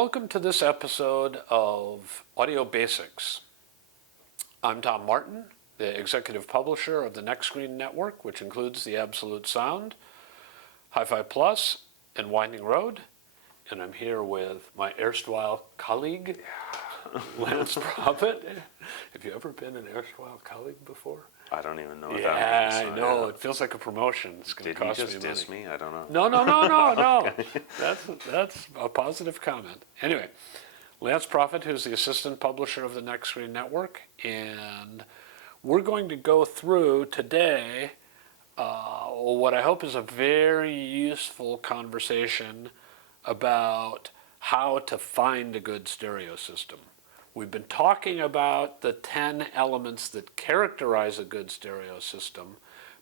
welcome to this episode of Audio Basics. I'm Tom Martin, the executive publisher of the Next Screen Network, which includes The Absolute Sound, Hi-Fi Plus, and Winding Road. And I'm here with my erstwhile colleague, Lance Prophet. Have you ever been an erstwhile colleague before? I don't even know what that means. Yeah, I know. It feels like a promotion. It's going to cost me money. Did you just diss me? I don't know. No. Okay. That's a positive comment. Anyway, Lance Prophet, who's the assistant publisher of the Next Screen Network, and we're going to go through today what I hope is a very useful conversation about how to find a good stereo system. We've been talking about the 10 elements that characterize a good stereo system,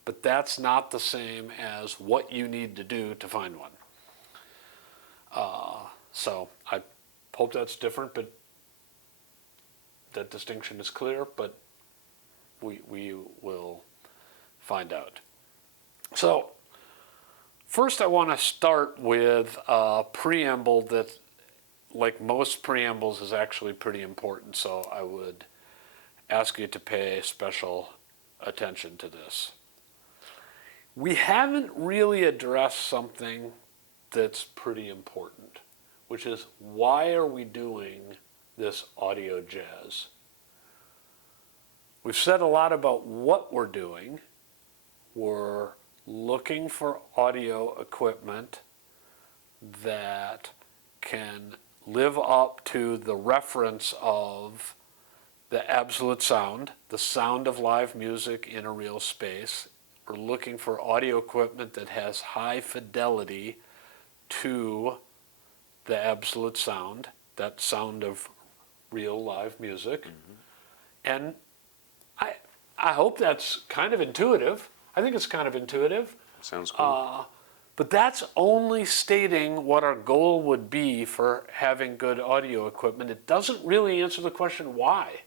but that's not the same as what you need to do to find one. So I hope that's different, but that distinction is clear, but we will find out. So first I want to start with a preamble that, like most preambles, is actually pretty important, so I would ask you to pay special attention to this. We haven't really addressed something that's pretty important, which is why are we doing this audio jazz? We've said a lot about what we're doing. We're looking for audio equipment that can live up to the reference of the absolute sound, the sound of live music in a real space. We're looking for audio equipment that has high fidelity to the absolute sound, that sound of real live music. Mm-hmm. And I hope that's kind of intuitive. I think it's kind of intuitive. Sounds cool. But that's only stating what our goal would be for having good audio equipment. It doesn't really answer the question why.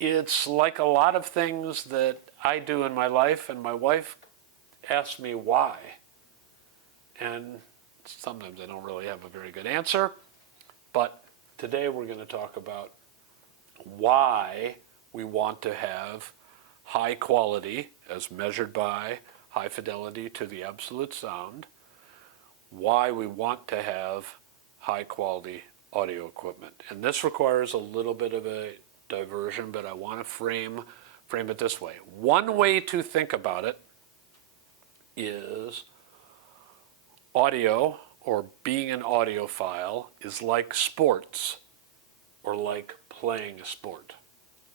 It's like a lot of things that I do in my life, and my wife asks me why. And sometimes I don't really have a very good answer. But today we're going to talk about why we want to have high quality, as measured by high fidelity to the absolute sound, why we want to have high quality audio equipment. And this requires a little bit of a diversion, but I want to frame it this way. One way to think about it is audio, or being an audiophile, is like sports, or like playing a sport,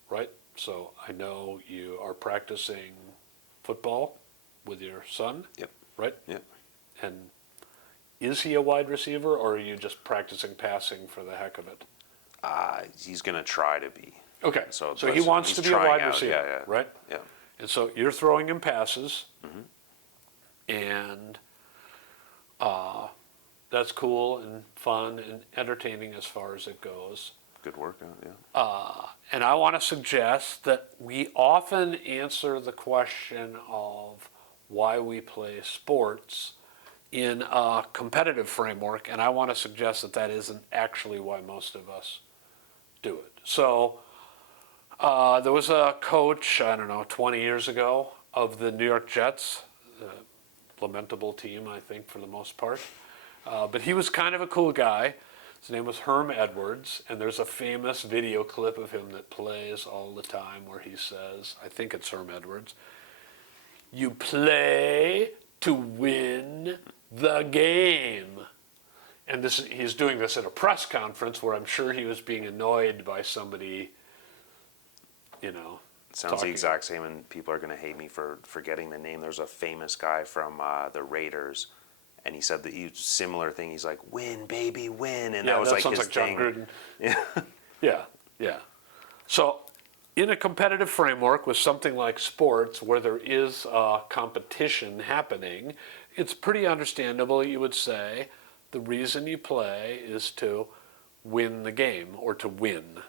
right? So I know you are practicing football with your son. Yep. Right? Yep. And is he a wide receiver, or are you just practicing passing for the heck of it? He's going to try to be. Okay. So he wants to be a wide receiver, yeah. right? Yeah. And so you're throwing him passes, mm-hmm. and that's cool and fun and entertaining as far as it goes. Good workout, yeah. And I want to suggest that we often answer the question of why we play sports in a competitive framework, and I want to suggest that that isn't actually why most of us do it. So there was a coach, 20 years ago, of the New York Jets, a lamentable team, I think, for the most part. But he was kind of a cool guy. His name was Herm Edwards, and there's a famous video clip of him that plays all the time where he says, I think it's Herm Edwards, "You play to win the game." And he's doing this at a press conference where I'm sure he was being annoyed by somebody, It sounds the exact same, and people are going to hate me for forgetting the name. There's a famous guy from the Raiders, and he said the similar thing. He's like, "Win, baby, win," and that was like his thing. John Gruden. Yeah. So, in a competitive framework with something like sports, where there is a competition happening, it's pretty understandable. You would say the reason you play is to win the game, or to win,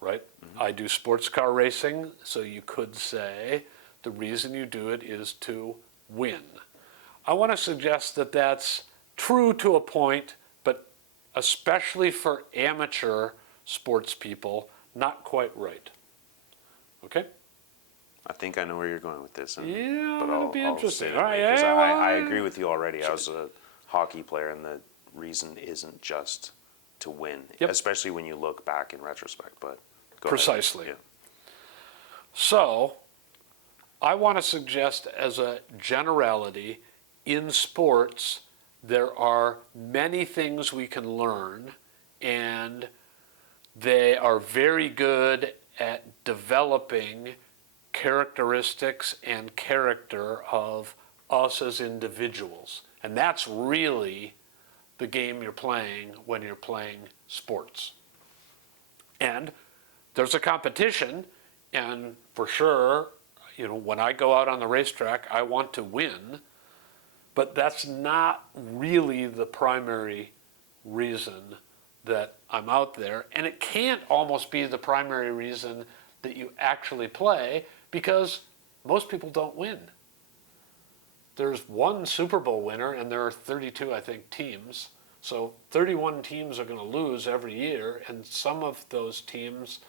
right? Mm-hmm. I do sports car racing, so you could say the reason you do it is to win. I want to suggest that that's true to a point, but especially for amateur sports people, not quite right. Okay? I think I know where you're going with this. Yeah, but that'll be interesting. Say All right, because yeah, well, I agree with you already. I was a hockey player, and the reason isn't just to win, Yep. especially when you look back in retrospect. But go Precisely. ahead. So, I want to suggest as a generality, in sports, there are many things we can learn, and they are very good at developing characteristics and character of us as individuals. And that's really the game you're playing when you're playing sports. And there's a competition, and for sure, when I go out on the racetrack, I want to win, but that's not really the primary reason that I'm out there. And it can't almost be the primary reason that you actually play, because most people don't win. There's one Super Bowl winner, and there are 32, I think, teams. So 31 teams are going to lose every year, and some of those teams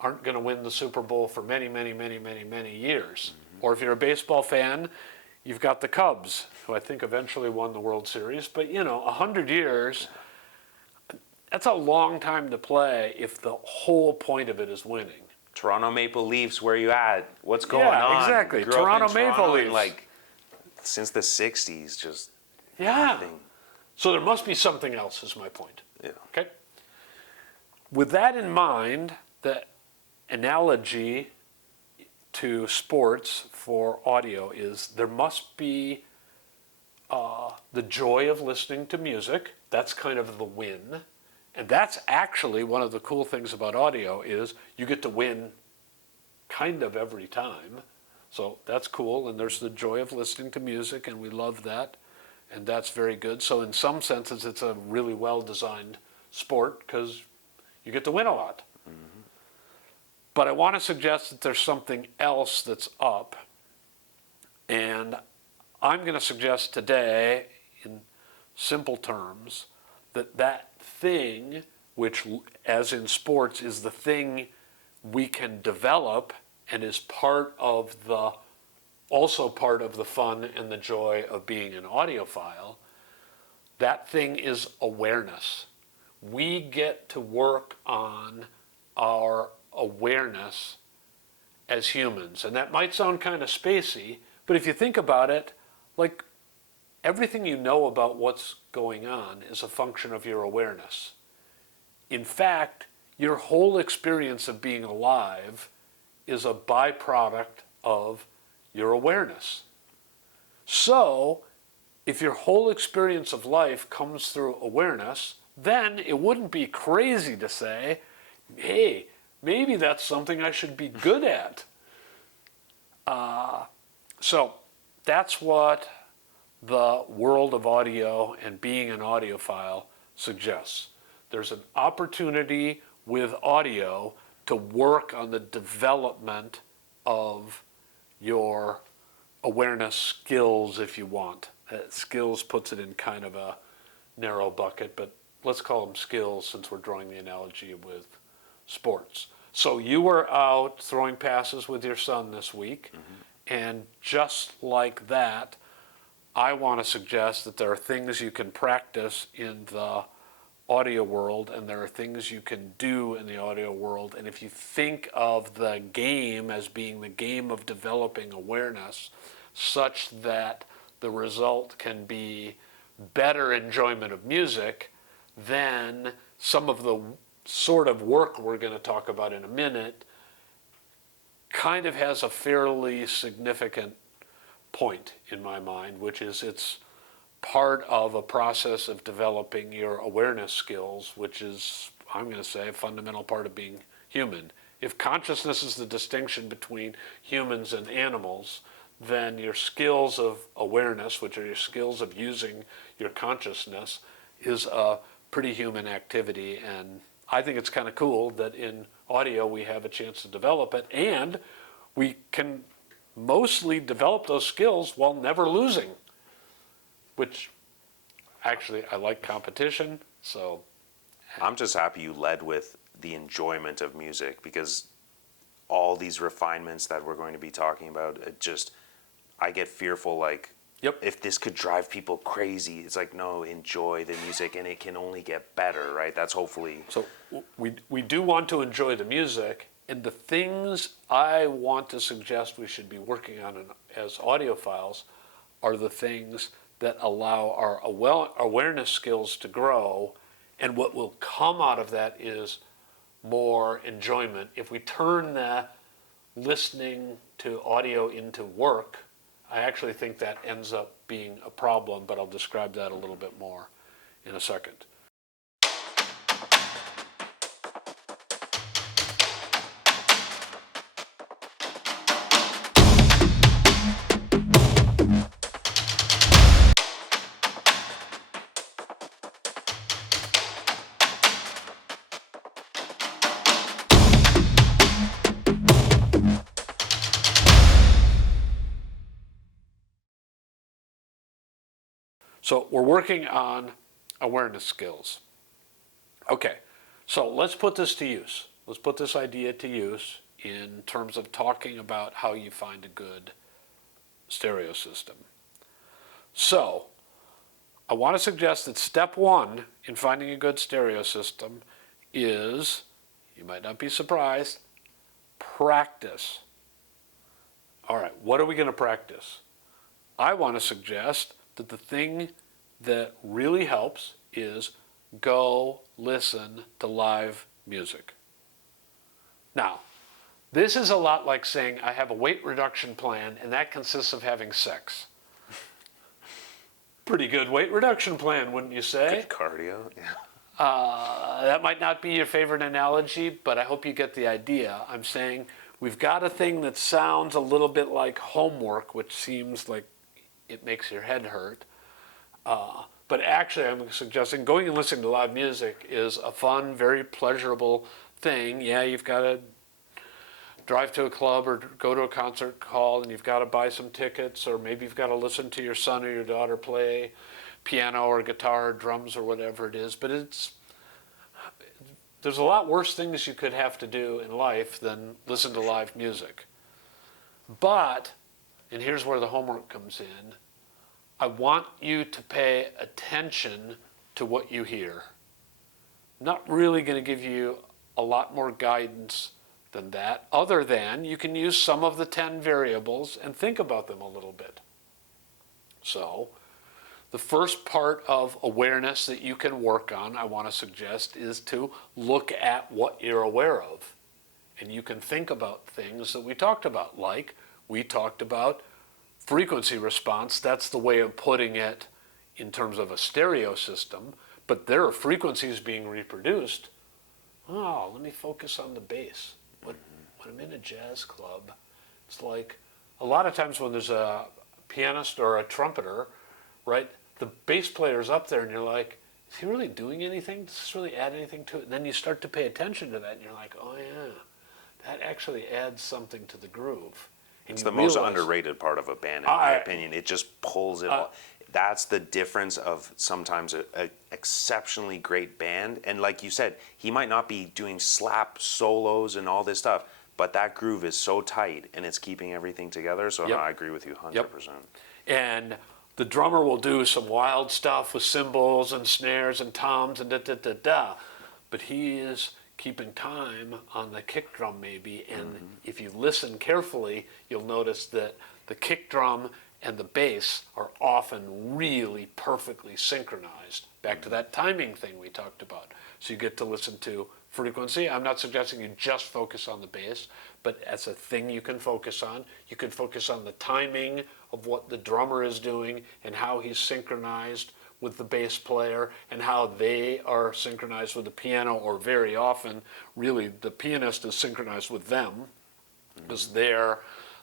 aren't going to win the Super Bowl for many, many, many, many, many years. Mm-hmm. Or if you're a baseball fan, you've got the Cubs, who I think eventually won the World Series. But, 100 years, that's a long time to play if the whole point of it is winning. Toronto Maple Leafs, where you at? What's going on? Yeah, exactly. Grew up in Toronto Maple Leafs. Like, since the 60s, just nothing. So there must be something else, is my point. Yeah. Okay? With that in mind, the analogy to sports for audio is there must be the joy of listening to music. That's kind of the win. And that's actually one of the cool things about audio is you get to win kind of every time. So that's cool, and there's the joy of listening to music, and we love that, and that's very good. So in some senses, it's a really well-designed sport because you get to win a lot. Mm-hmm. But I want to suggest that there's something else that's up, and I'm going to suggest today, in simple terms, that thing, which, as in sports, is the thing we can develop and is also part of the fun and the joy of being an audiophile, that thing is awareness. We get to work on our awareness as humans. And that might sound kind of spacey, but if you think about it, like everything you know about what's going on is a function of your awareness. In fact, your whole experience of being alive is a byproduct of your awareness. So, if your whole experience of life comes through awareness, then it wouldn't be crazy to say, hey, maybe that's something I should be good at. So that's what the world of audio and being an audiophile suggests. There's an opportunity with audio to work on the development of your awareness skills, if you want. Skills puts it in kind of a narrow bucket, but let's call them skills since we're drawing the analogy with sports. So you were out throwing passes with your son this week, mm-hmm. and just like that, I want to suggest that there are things you can practice in the audio world, and there are things you can do in the audio world. And if you think of the game as being the game of developing awareness, such that the result can be better enjoyment of music, then some of the sort of work we're going to talk about in a minute kind of has a fairly significant point in my mind, which is it's part of a process of developing your awareness skills, which is, I'm going to say, a fundamental part of being human. If consciousness is the distinction between humans and animals, then your skills of awareness, which are your skills of using your consciousness, is a pretty human activity. And I think it's kind of cool that in audio we have a chance to develop it, and we can mostly develop those skills while never losing, which actually I like competition, So I'm just happy you led with the enjoyment of music, because all these refinements that we're going to be talking about, I get fearful, like, Yep. if this could drive people crazy. It's like, no, enjoy the music, and it can only get better, right? That's hopefully. So we do want to enjoy the music, and the things I want to suggest we should be working on as audiophiles are the things that allow our awareness skills to grow, and what will come out of that is more enjoyment. If we turn the listening to audio into work, I actually think that ends up being a problem, but I'll describe that a little bit more in a second. So we're working on awareness skills. Okay, so let's put this to use. Let's put this idea to use in terms of talking about how you find a good stereo system. So I want to suggest that step one in finding a good stereo system is, you might not be surprised, practice. All right, what are we going to practice? I want to suggest that the thing that really helps is go listen to live music. Now, this is a lot like saying I have a weight reduction plan and that consists of having sex. Pretty good weight reduction plan, wouldn't you say? Good cardio, yeah. That might not be your favorite analogy, but I hope you get the idea. I'm saying we've got a thing that sounds a little bit like homework, which seems like it makes your head hurt. But actually, I'm suggesting going and listening to live music is a fun, very pleasurable thing. Yeah, you've got to drive to a club or go to a concert hall, and you've got to buy some tickets, or maybe you've got to listen to your son or your daughter play piano or guitar or drums or whatever it is. But there's a lot worse things you could have to do in life than listen to live music. But, and here's where the homework comes in, I want you to pay attention to what you hear. I'm not really going to give you a lot more guidance than that, other than you can use some of the 10 variables and think about them a little bit. So, the first part of awareness that you can work on, I want to suggest, is to look at what you're aware of. And you can think about things that we talked about, like we talked about frequency response. That's the way of putting it in terms of a stereo system, but there are frequencies being reproduced. Oh, let me focus on the bass. When I'm in a jazz club, it's like a lot of times when there's a pianist or a trumpeter, right, the bass player's up there and you're like, is he really doing anything? Does this really add anything to it? And then you start to pay attention to that and you're like, oh yeah, that actually adds something to the groove. It's the most underrated part of a band, in my opinion. It just pulls it all. That's the difference of sometimes an exceptionally great band. And like you said, he might not be doing slap solos and all this stuff, but that groove is so tight and it's keeping everything together. So no, I agree with you 100%. Yep. And the drummer will do some wild stuff with cymbals and snares and toms and da-da-da-da. But he is keeping time on the kick drum maybe, and if you listen carefully, you'll notice that the kick drum and the bass are often really perfectly synchronized. Back to that timing thing we talked about. So you get to listen to frequency. I'm not suggesting you just focus on the bass, but as a thing you can focus on. You can focus on the timing of what the drummer is doing and how he's synchronized with the bass player and how they are synchronized with the piano, or very often, really, the pianist is synchronized with them because they're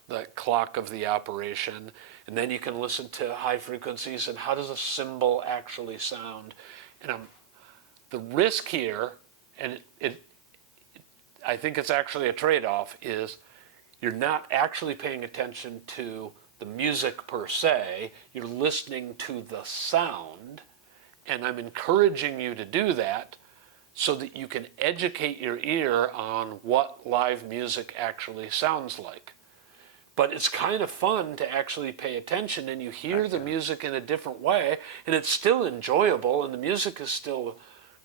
the clock of the operation. And then you can listen to high frequencies and how does a cymbal actually sound. And the risk here, and I think it's actually a trade-off, is you're not actually paying attention to the music per se, you're listening to the sound, And I'm encouraging you to do that so that you can educate your ear on what live music actually sounds like. But it's kind of fun to actually pay attention, and you hear the music in a different way, and it's still enjoyable, and the music is still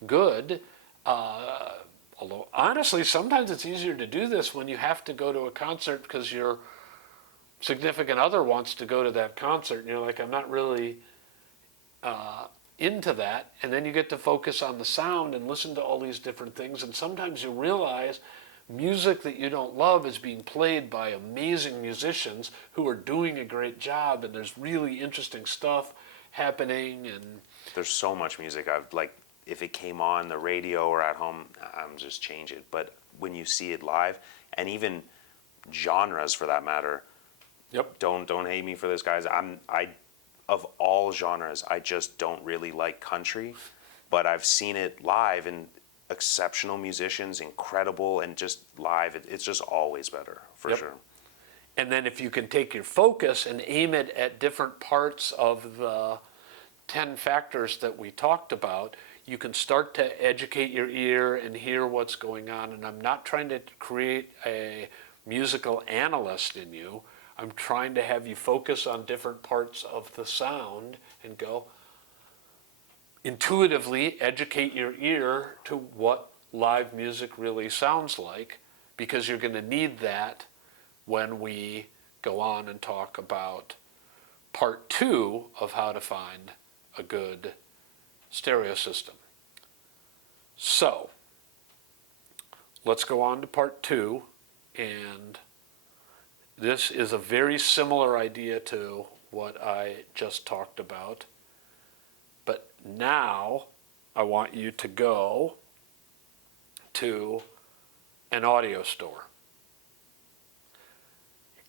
good. Although, honestly, sometimes it's easier to do this when you have to go to a concert because your significant other wants to go to that concert, and you're like, I'm not really into that. And then you get to focus on the sound and listen to all these different things, and sometimes you realize music that you don't love is being played by amazing musicians who are doing a great job, and there's really interesting stuff happening. And there's so much music. I've like, if it came on the radio or at home, I'm just change it. But when you see it live, and even genres for that matter, don't hate me for this, guys. I of all genres, I just don't really like country, but I've seen it live and exceptional musicians, incredible, and just live, it's just always better, for sure. And then if you can take your focus and aim it at different parts of the 10 factors that we talked about, you can start to educate your ear and hear what's going on. And I'm not trying to create a musical analyst in you. I'm trying to have you focus on different parts of the sound and go, intuitively educate your ear to what live music really sounds like, because you're going to need that when we go on and talk about part 2 of how to find a good stereo system. So let's go on to part 2, and this is a very similar idea to what I just talked about. But now I want you to go to an audio store.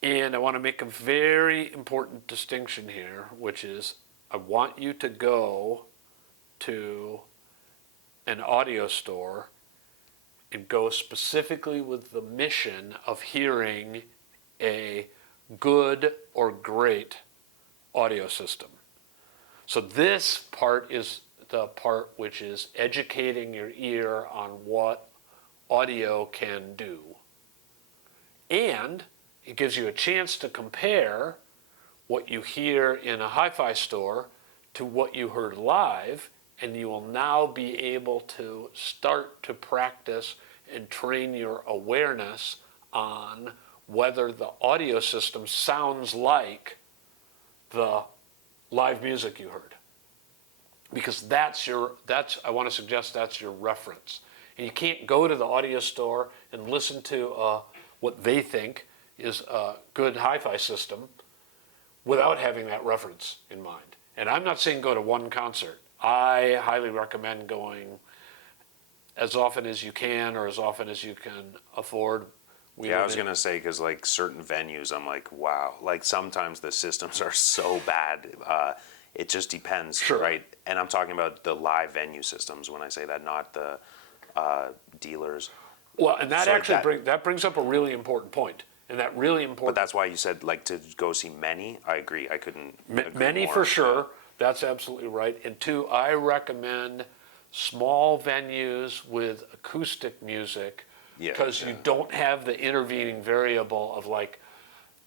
And I want to make a very important distinction here, which is I want you to go to an audio store and go specifically with the mission of hearing a good or great audio system. So this part is the part which is educating your ear on what audio can do. And it gives you a chance to compare what you hear in a hi-fi store to what you heard live, and you will now be able to start to practice and train your awareness on whether the audio system sounds like the live music you heard. Because I want to suggest that's your reference. And you can't go to the audio store and listen to what they think is a good hi-fi system without having that reference in mind. And I'm not saying go to one concert. I highly recommend going as often as you can, or as often as you can afford. I was going to say, because like certain venues, I'm like, wow. Like sometimes the systems are so bad. It just depends, right? And I'm talking about the live venue systems when I say that, not the dealers. Well, and that brings up a really important point. And that really important. But that's why you said like to go see many. I agree. I couldn't. Many for sure. That's absolutely right. And 2, I recommend small venues with acoustic music, because you don't have the intervening variable of like,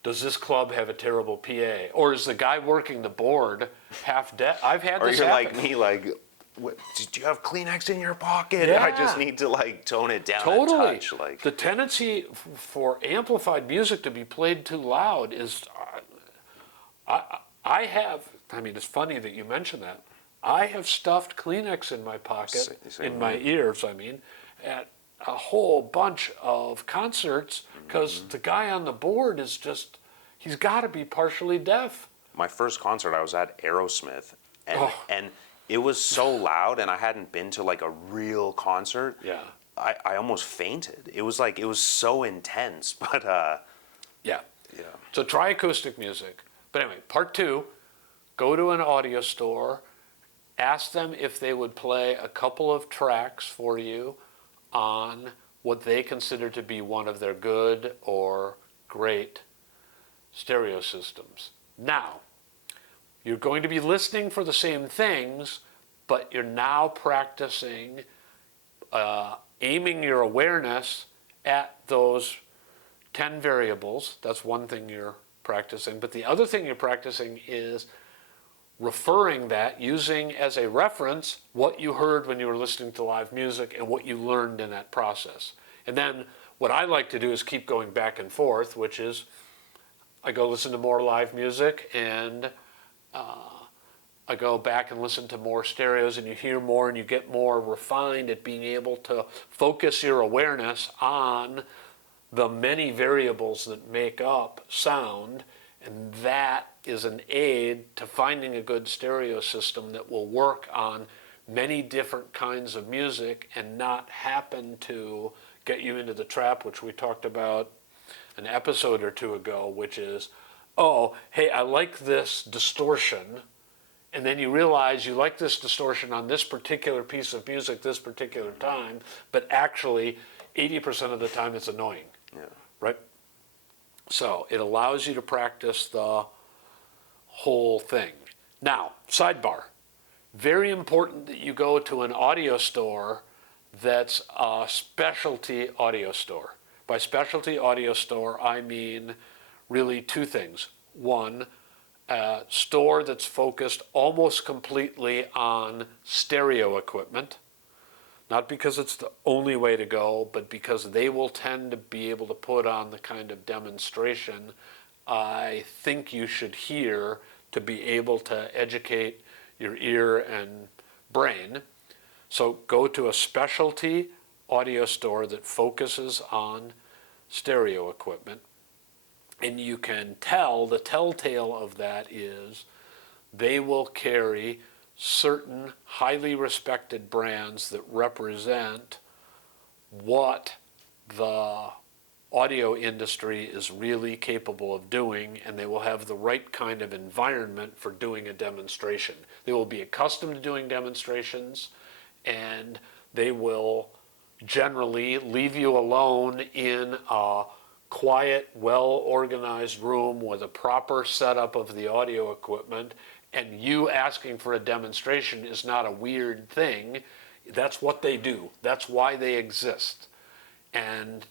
does this club have a terrible PA? Or is the guy working the board half dead? I've had this happen. Or you're like me, like, what, do you have Kleenex in your pocket? Yeah. I just need to like tone it down a touch. Like the tendency for amplified music to be played too loud is, I mean, it's funny that you mention that. I have stuffed Kleenex in my pocket, in my ears, I mean, at a whole bunch of concerts, because the guy on the board is just, he's got to be partially deaf. My first concert, I was at Aerosmith, and it was so loud, and I hadn't been to like a real concert. Yeah. I almost fainted. It was like, it was so intense, but yeah. So try acoustic music. But anyway, part 2, go to an audio store, ask them if they would play a couple of tracks for you on what they consider to be one of their good or great stereo systems. Now, you're going to be listening for the same things, but you're now practicing aiming your awareness at those 10 variables. That's one thing you're practicing. But the other thing you're practicing is referring that, using as a reference what you heard when you were listening to live music and what you learned in that process. And then what I like to do is keep going back and forth, which is I go listen to more live music, and I go back and listen to more stereos, and you hear more and you get more refined at being able to focus your awareness on the many variables that make up sound, and that is an aid to finding a good stereo system that will work on many different kinds of music and not happen to get you into the trap, which we talked about an episode or two ago, which is, oh, hey, I like this distortion, and then you realize you like this distortion on this particular piece of music this particular time, but actually 80% of the time it's annoying, right? So it allows you to practice the whole thing. Now, sidebar, very important that you go to an audio store that's a specialty audio store. By specialty audio store, I mean really two things. One, a store that's focused almost completely on stereo equipment, not because it's the only way to go, but because they will tend to be able to put on the kind of demonstration I think you should hear to be able to educate your ear and brain. So go to a specialty audio store that focuses on stereo equipment, and you can tell, the telltale of that is they will carry certain highly respected brands that represent what the audio industry is really capable of doing, and they will have the right kind of environment for doing a demonstration. They will be accustomed to doing demonstrations, and they will generally leave you alone in a quiet, well-organized room with a proper setup of the audio equipment, and you asking for a demonstration is not a weird thing. That's what they do. That's why they exist. And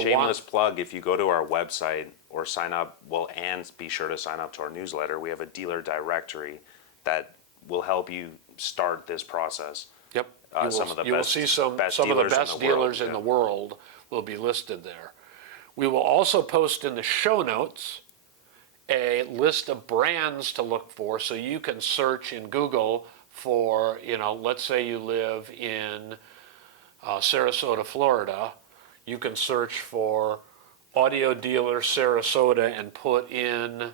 shameless plug, if you go to our website or sign up, and be sure to sign up to our newsletter, we have a dealer directory that will help you start this process. Yep. You will see some of the best dealers in the world will be listed there. We will also post in the show notes a list of brands to look for, so you can search in Google for, let's say you live in Sarasota, Florida. You can search for audio dealer Sarasota and put in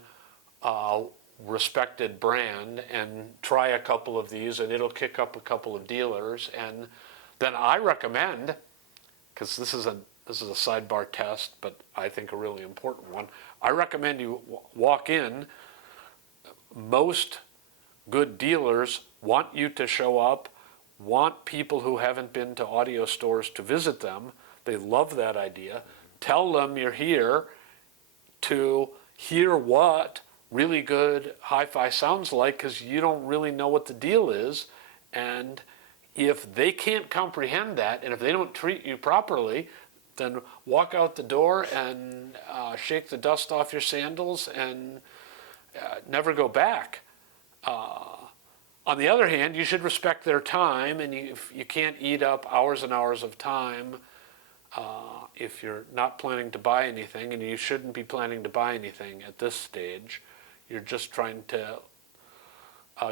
a respected brand and try a couple of these, and it'll kick up a couple of dealers. And then I recommend, because this is a sidebar test, but I think a really important one, I recommend you walk in. Most good dealers want you to show up, want people who haven't been to audio stores to visit them. They love that idea. Tell them you're here to hear what really good hi-fi sounds like, because you don't really know what the deal is. And if they can't comprehend that, and if they don't treat you properly, then walk out the door and shake the dust off your sandals and never go back. On the other hand, you should respect their time, and you can't eat up hours and hours of time if you're not planning to buy anything, and you shouldn't be planning to buy anything at this stage. You're just trying to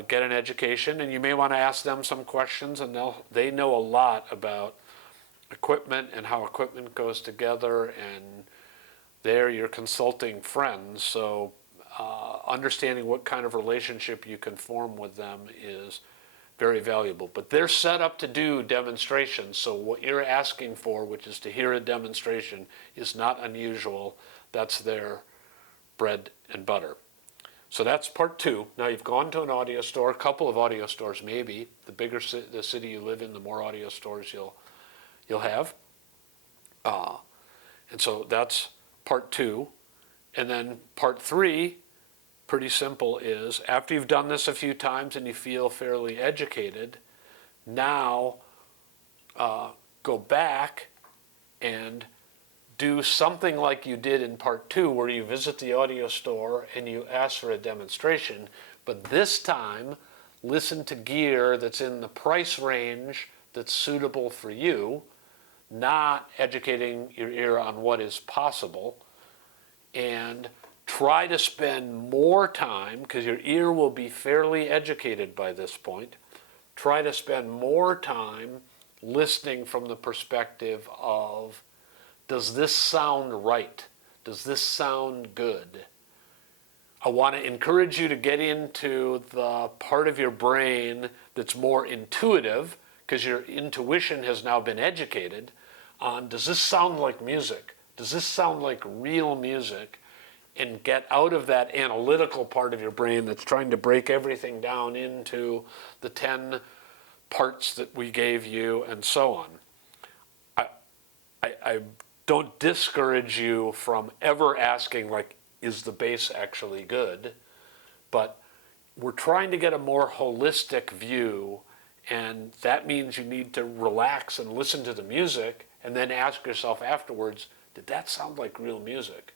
get an education, and you may want to ask them some questions, and they know a lot about equipment and how equipment goes together, and they're your consulting friends. So understanding what kind of relationship you can form with them is very valuable. But they're set up to do demonstrations, so what you're asking for, which is to hear a demonstration, is not unusual. That's their bread and butter. So that's part two. Now you've gone to an audio store, a couple of audio stores maybe. The bigger the city you live in, the more audio stores you'll have. And so that's part two. And then part three pretty simple, is after you've done this a few times and you feel fairly educated, now go back and do something like you did in part 2, where you visit the audio store and you ask for a demonstration, but this time listen to gear that's in the price range that's suitable for you, not educating your ear on what is possible, and try to spend more time, because your ear will be fairly educated by this point, try to spend more time listening from the perspective of, does this sound right? Does this sound good? I want to encourage you to get into the part of your brain that's more intuitive, because your intuition has now been educated on, does this sound like music? Does this sound like real music? And get out of that analytical part of your brain that's trying to break everything down into the 10 parts that we gave you and so on. I don't discourage you from ever asking, like, is the bass actually good? But we're trying to get a more holistic view, and that means you need to relax and listen to the music and then ask yourself afterwards, did that sound like real music?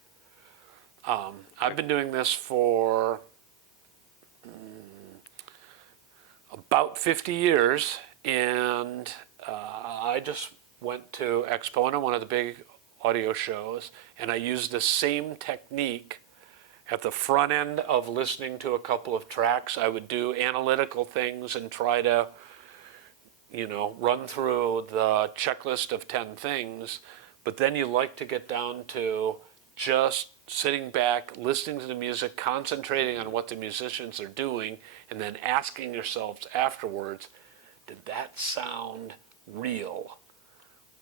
I've been doing this for about 50 years, and I just went to Expo, one of the big audio shows, and I used the same technique at the front end of listening to a couple of tracks. I would do analytical things and try to, run through the checklist of 10 things, but then you like to get down to just sitting back, listening to the music, concentrating on what the musicians are doing, and then asking yourselves afterwards, did that sound real?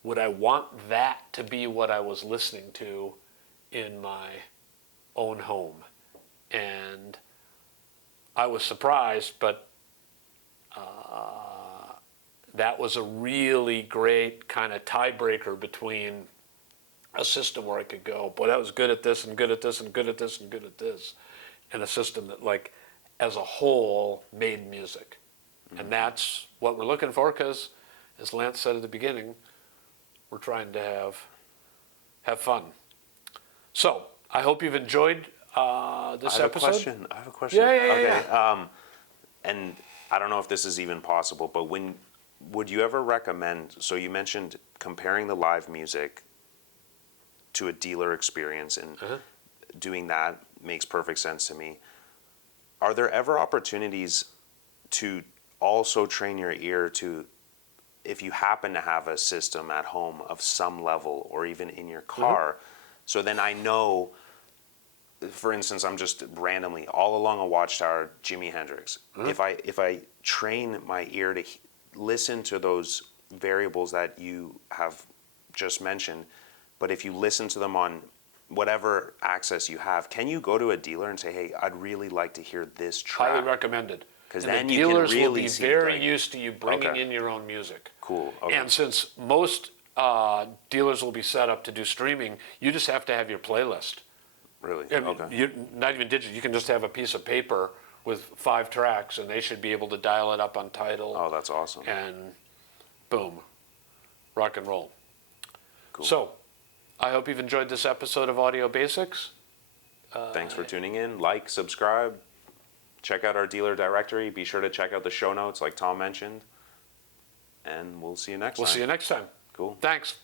Would I want that to be what I was listening to in my own home? And I was surprised, but that was a really great kind of tiebreaker between a system where I could go, boy, that was good at this and good at this and good at this and good at this, and a system that, like, as a whole made music. Mm-hmm. And that's what we're looking for, because, as Lance said at the beginning, we're trying to have fun. So I hope you've enjoyed this episode. I have a question. Yeah. And I don't know if this is even possible, but would you ever recommend, so you mentioned comparing the live music to a dealer experience, and doing that makes perfect sense to me. Are there ever opportunities to also train your ear to, if you happen to have a system at home of some level, or even in your car, so then I know, for instance, I'm just randomly all along a watchtower, Jimi Hendrix. If I train my ear to listen to those variables that you have just mentioned, but if you listen to them on whatever access you have, can you go to a dealer and say, hey, I'd really like to hear this track? Highly recommended. Because then you can dealers really will be see, very used to you bringing in your own music. Cool. Okay. And since most dealers will be set up to do streaming, you just have to have your playlist. Really? Okay. Not even digital. You can just have a piece of paper with 5 tracks, and they should be able to dial it up on Tidal. Oh, that's awesome. And boom, rock and roll. Cool. So, I hope you've enjoyed this episode of Audio Basics. Thanks for tuning in. Like, subscribe, check out our dealer directory. Be sure to check out the show notes like Tom mentioned. And we'll see you next time. We'll see you next time. Cool. Thanks.